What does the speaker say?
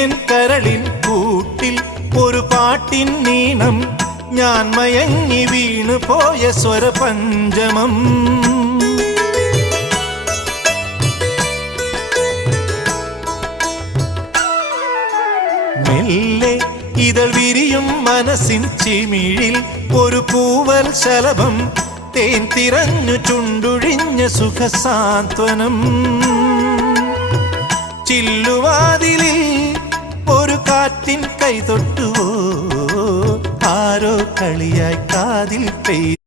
N കരളിൻ കൂട്ടിൽ ഒരു പാട്ടിൻ നീണം ഞാൻ മയങ്ങി വീണു പോയ സ്വരപഞ്ചമം മെല്ലെ ഇതൾ വിരിയും മനസ്സിൻ ചിമിഴിൽ ഒരു പൂവൽ ശലഭം തേൻ തിരഞ്ഞു ചുണ്ടൊഴിഞ്ഞ സുഖസാന്ത്വനം ചില്ലുവാതിലിൽ ഒരു കാറ്റിൻ കൈതൊട്ടുവോ ആരോ കളിയായി കാതിൽ പെയ്തു